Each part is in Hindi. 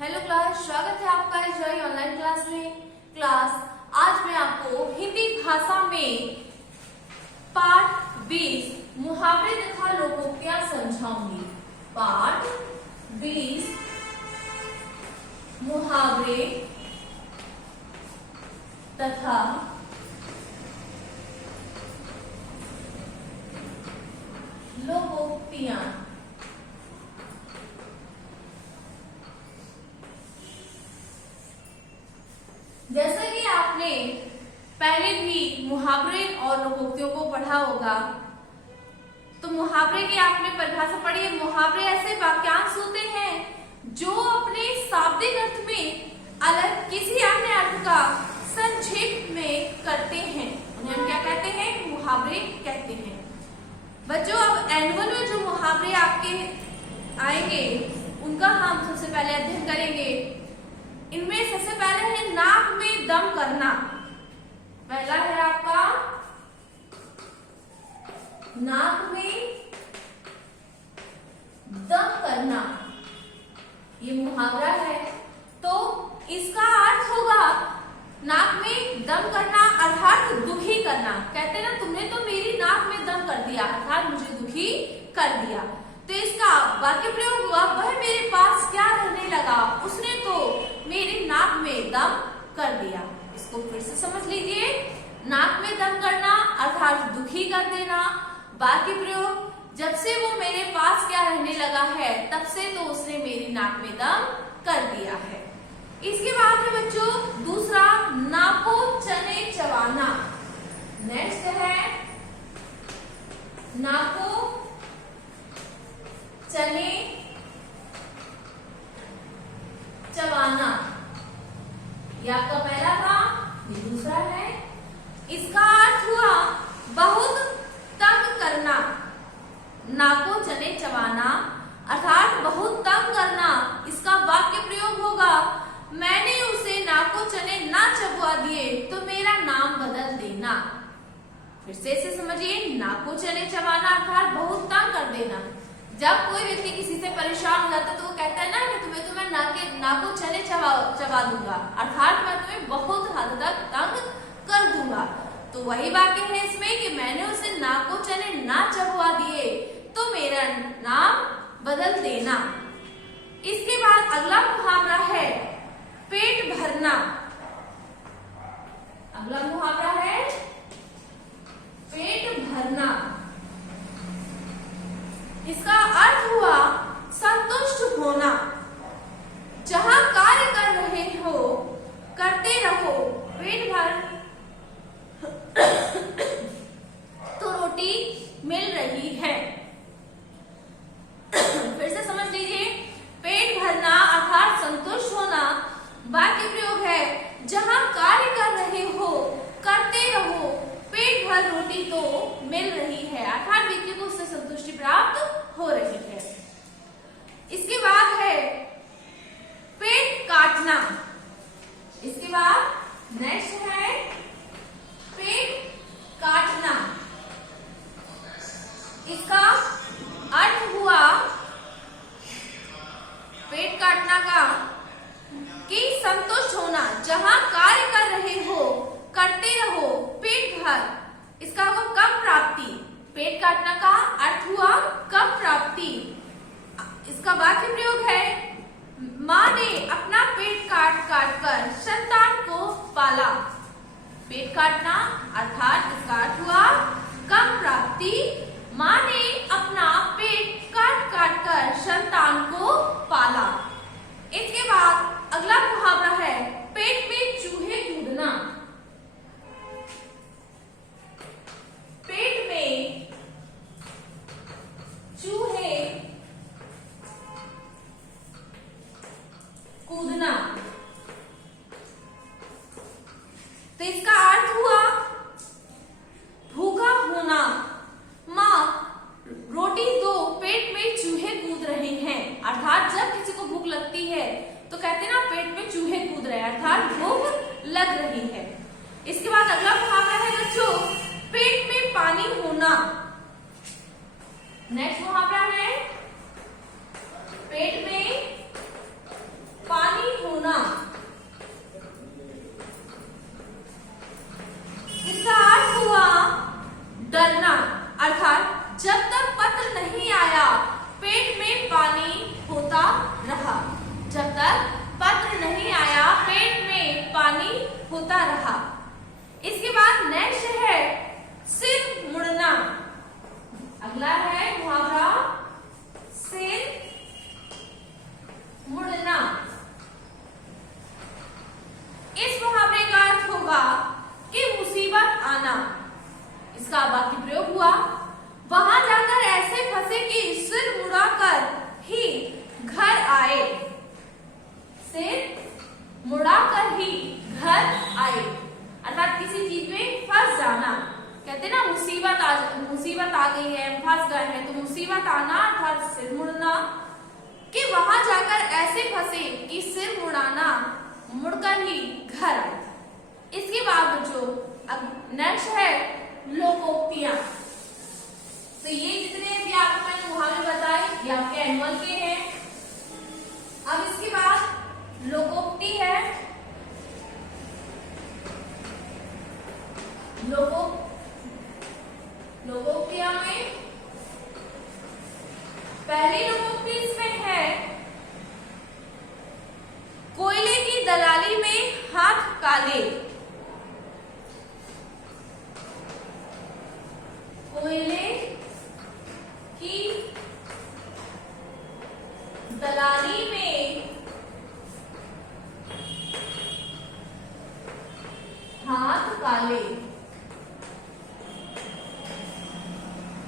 हेलो क्लास, स्वागत है आपका इस ऑनलाइन क्लास में। क्लास आज मैं आपको हिंदी भाषा में पाठ 20 मुहावरे तथा लोकोक्तियां समझाऊंगी। पाठ 20 मुहावरे तथा लोकोक्तियां। जैसा कि आपने पहले भी मुहावरे और लोकोक्तियों को पढ़ा होगा, तो मुहावरे की आपने परिभाषा पढ़ी है। मुहावरे ऐसे वाक्यांश होते हैं जो अपने शाब्दिक अर्थ में अलग किसी अन्य अर्थ का संक्षेप में करते हैं। उन्हें हम क्या कहते हैं? मुहावरे कहते हैं। बच्चों, अब एनुअल में जो मुहावरे आपके आएंगे उनका हम सबसे पहले अध्ययन करेंगे। इनमें सबसे पहले है नाक में दम करना। पहला है आपका नाक में दम करना। ये मुहावरा है, तो इसका अर्थ होगा नाक में दम करना अर्थात दुखी करना। कहते ना, तुमने तो मेरी नाक में दम कर दिया, अर्थात मुझे दुखी कर दिया। तो इसका वाक्य प्रयोग हुआ, वह मेरे पास क्या रहने लगा, उसने तो मेरी नाक में दम कर दिया। इसको फिर से समझ लीजिए। नाक में दम करना अर्थात दुखी कर देना। वाक्य प्रयोग, जब से वो मेरे पास क्या रहने लगा है, तब से तो उसने मेरी नाक में दम कर दिया है। इसके बाद में बच्चों दूसरा, नाको चने चबाना। नेक्स्ट है नाको चने चबाना। ये आपका पहला था, ये दूसरा है। इसका अर्थ हुआ बहुत तंग करना। नाको चने चबाना अर्थात बहुत तंग करना। इसका वाक्य प्रयोग होगा, मैंने उसे नाको चने ना चबवा दिए तो मेरा नाम बदल देना। फिर से इसे समझिए, नाको चने चबाना अर्थात बहुत तंग कर देना। जब कोई व्यक्ति किसी से परेशान हो जाता है तो वो कहता है ना कि तुम्हें नाको चने चबा दूंगा, अर्थात मैं तुम्हें बहुत हद तक तंग कर दूंगा। तो वही वाक्य है इसमें कि मैंने उसे नाको चने ना चबवा दिए तो मेरा नाम बदल देना। इसके बाद अगला मुहावरा है पेट भरना। अगला मुहावरा है पेट भरना। इसका अर्थ हुआ संतुष्ट होना। जहां कार्य कर रहे हो करते रहो, पेट भर तो रोटी मिल रही है। फिर से समझ लीजिए, पेट भरना अर्थात संतुष्ट होना। वाक्य प्रयोग है, जहां कार्य कर रहे हो करते रहो, पेट भर रोटी तो मिल रही है, अर्थात व्यक्ति को उससे संतुष्टि प्राप्त हो रही है। इसके बाद है पेट काटना। इसके बाद नेक्स्ट है पेट काटना। इसका अर्थ हुआ पेट काटना का कि संतुष्ट होना। जहां कार्य कर रहे हो करते रहो, पेट भर। इसका हुआ कम प्राप्ति। पेट काटना का अर्थ हुआ कम प्राप्ति। इसका वाक्य प्रयोग है, माँ ने अपना पेट काट काट कर संतान को पाला। पेट काटना अर्थात इसका अर्थ हुआ कम प्राप्ति। माँ ने अपना पेट काट काट कर संतान को पाला। इसके बाद अगला मुहावरा है पेट में चूहे कूदना। पेट में चूहे कूदना। तो इसका अर्थ हुआ भूखा होना। माँ इसका वाक्य प्रयोग हुआ, वहां जाकर ऐसे फंसे कि सिर मुड़ाकर ही घर आए, सिर मुड़ाकर ही घर आए, अर्थात किसी चीज में फंस जाना। कहते ना मुसीबत आ गई है, फंस गए हैं, तो मुसीबत आना अर्थात सिर मुड़ना, कि वहां जाकर ऐसे फंसे कि सिर मुड़ाना, मुड़कर ही घर आए। इसके बाद बच्चों अब नेक्स्ट है लोकोक्तियां। तो ये जितने भी आपको मैंने मुहावरे बताए ये आपके एनुअल के हैं। अब इसके बाद लोकोक्ति है। लोकोक्तियां में पहली लोकोक्ति इसमें है, कोयले की दलाली में हाथ काले। कोयले की दलाली में हाथ काले।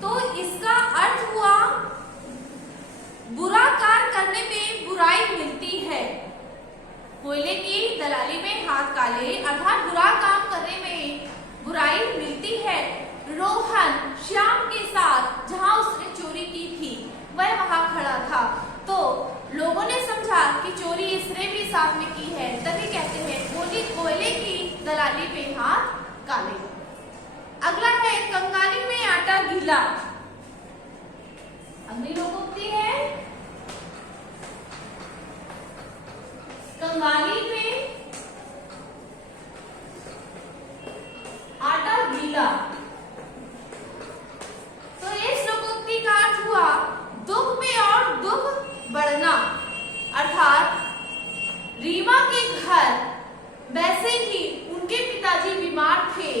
तो इसका अर्थ हुआ बुरा कार्य करने में बुराई मिलती है। कोयले की दलाली में हाथ काले अर्थात बुरा काम करने में बुराई मिलती है। रोहन श्याम के साथ जहां उसने चोरी की थी वह वहां खड़ा था, तो लोगों ने समझा कि चोरी इसने भी साथ में की है, तभी कहते हैं बोली कोयले की दलाली में हाथ काले। अगला है कंगाली में आटा गीला। अगली लोकोक्ति है कंगाली में आटा गीला। तो इस लोकोक्ति का अर्थ हुआ दुख में और दुख बढ़ना, अर्थात रीमा के घर वैसे ही उनके पिताजी बीमार थे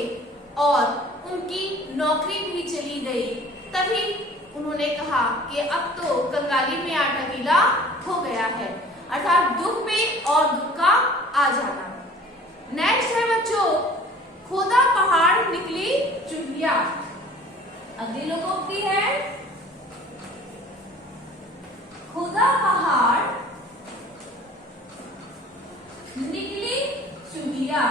और उनकी नौकरी भी चली गई, तभी उन्होंने कहा कि अब तो कंगाली में आटा गीला हो गया है, अर्थात दुख में और दुख का आ जाना। नेक्स्ट है बच्चों खोदा पहाड़ निकली चुहिया। अगली लोकोक्ति है खोदा पहाड़ निकली चुहिया।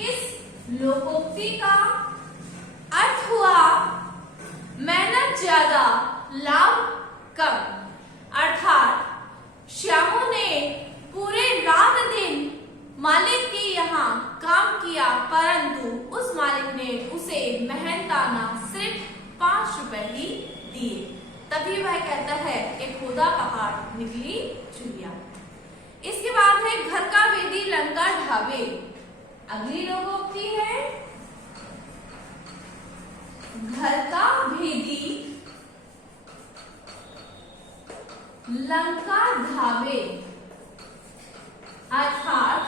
इस लोकोक्ति का अर्थ हुआ मेहनत ज्यादा लाभ कम, अर्थात श्यामू ने पूरे रात दिन मालिक के यहाँ काम किया, परंतु उस मालिक ने उसे मेहनताना सिर्फ 5 रुपए ही दिए, तभी वह कहता है कि खोदा पहाड़ निकली चुहिया। इसके बाद है घर का वेदी लंका ढाबे। अगली लोकोक्ति है घर का भेदी लंका ढाबे, अर्थात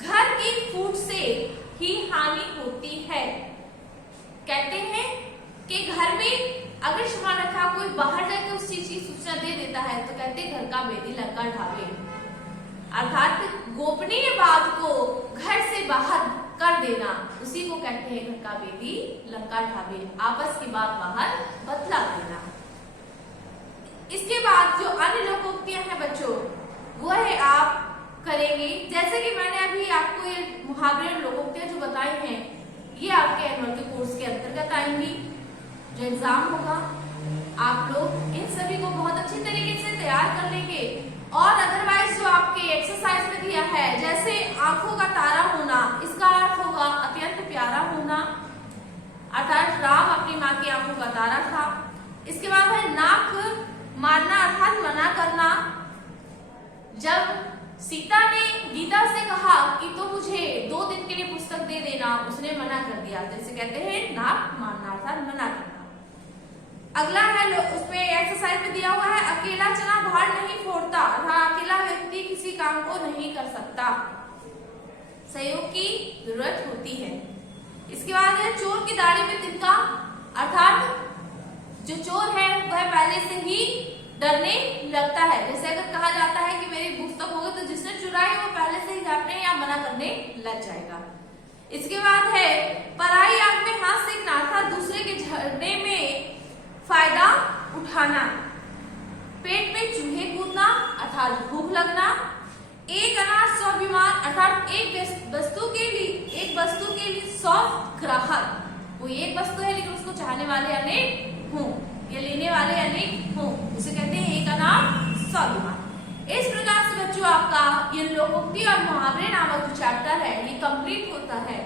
घर की फूट से ही हानि होती है। कहते हैं कि घर में अगर सामान रखा कोई बाहर जाकर उस चीज की सूचना दे देता है तो कहते हैं घर का भेदी लंका ढाबे, अर्थात गोपनीय बात को घर से बाहर कर देना, उसी को कहते हैं घर का भेदी लंका ढाबे, आपस की बात बाहर बतला देना। इसके बाद जो अन्य लोकोक्तियां हैं बच्चों वो है आप करेंगे, जैसे कि मैंने अभी आपको ये मुहावरे और लोकोक्तियां जो बताई हैं ये आपके एनुअल के कोर्स के अंतर्गत आएंगी। जो एग्जाम होगा आप लोग इन सभी को बहुत अच्छी तरीके से तैयार कर लेंगे, और अदरवाइज जो आपके एक्सरसाइज में दिया है जैसे आंखों का तारा होना, इसका अर्थ होगा अत्यंत प्यारा होना, अर्थात राम अपनी माँ की आंखों का तारा था। इसके बाद है नाक मारना अर्थात मना करना। जब सीता ने गीता से कहा कि तो मुझे 2 दिन के लिए पुस्तक दे देना, उसने मना कर दिया, तो इसे कहते हैं नाक मारना अर्थात मना करना। अगला है उसमें एक्सरसाइज में दिया हुआ है अकेला चना भार नहीं फोड़ता, अकेला व्यक्ति किसी काम को नहीं कर सकता, सहयोग की जरूरत होती है। इसके बाद है चोर की दाढ़ी में तिनका, अर्थात जो चोर है वह पहले से ही डरने लगता है। जैसे अगर कहा जाता है कि मेरी पुस्तक होगी तो जिसने चुराई वो पहले से ही डांटने या मना करने लग जाएगा। इसके बाद है पराई आग में हाथ सेकना अर्थात दूसरे के झगड़े में फायदा उठाना। पेट में चूहे कूदना अर्थात भूख लगना। एक अनाज 100 बीमार अर्थात एक वस्तु के लिए 100 ग्राहक। कोई एक वस्तु है लेकिन उसको चाहने वाले अनेक हों या लेने वाले अनेक हों, उसे कहते हैं एक अनाज 100 बीमार। इस प्रकार से बच्चों आपका ये लोकोक्ति और मुहावरे नामक जो चैप्टर है ये कंप्लीट होता है।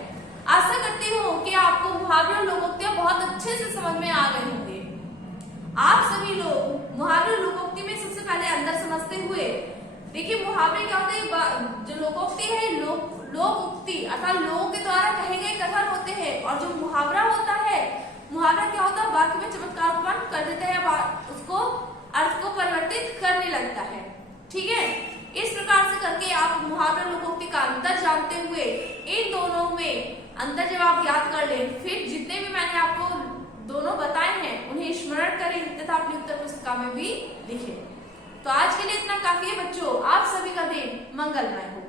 आशा करती हूँ कि आपको मुहावरे और लोकोक्तियां बहुत अच्छे से समझ में आ गए होंगे। आप सभी लोग मुहावरे और लोकोक्ति में सबसे पहले अंदर समझते हुए देखिए मुहावरे क्या होते हैं। जो लोकोक्ति है लोकोक्ति अर्थात लोगों के द्वारा कहे गए कथन होते हैं, और जो मुहावरा होता है मुहावरा क्या होता है वाक्य में चमत्कार उत्पन्न कर देता है, उसको अर्थ को परिवर्तित करने लगता है। ठीक है, इस प्रकार से करके आप मुहावरा लोकोक्ति का अंतर जानते हुए इन दोनों में अंतर जब आप याद कर ले, फिर जितने भी मैंने आपको दोनों बताए हैं उन्हें स्मरण करें तथा अपनी उत्तर पुस्तिका में भी लिखें। तो आज के लिए इतना काफी है बच्चों। आप सभी का दिन मंगलमय हो।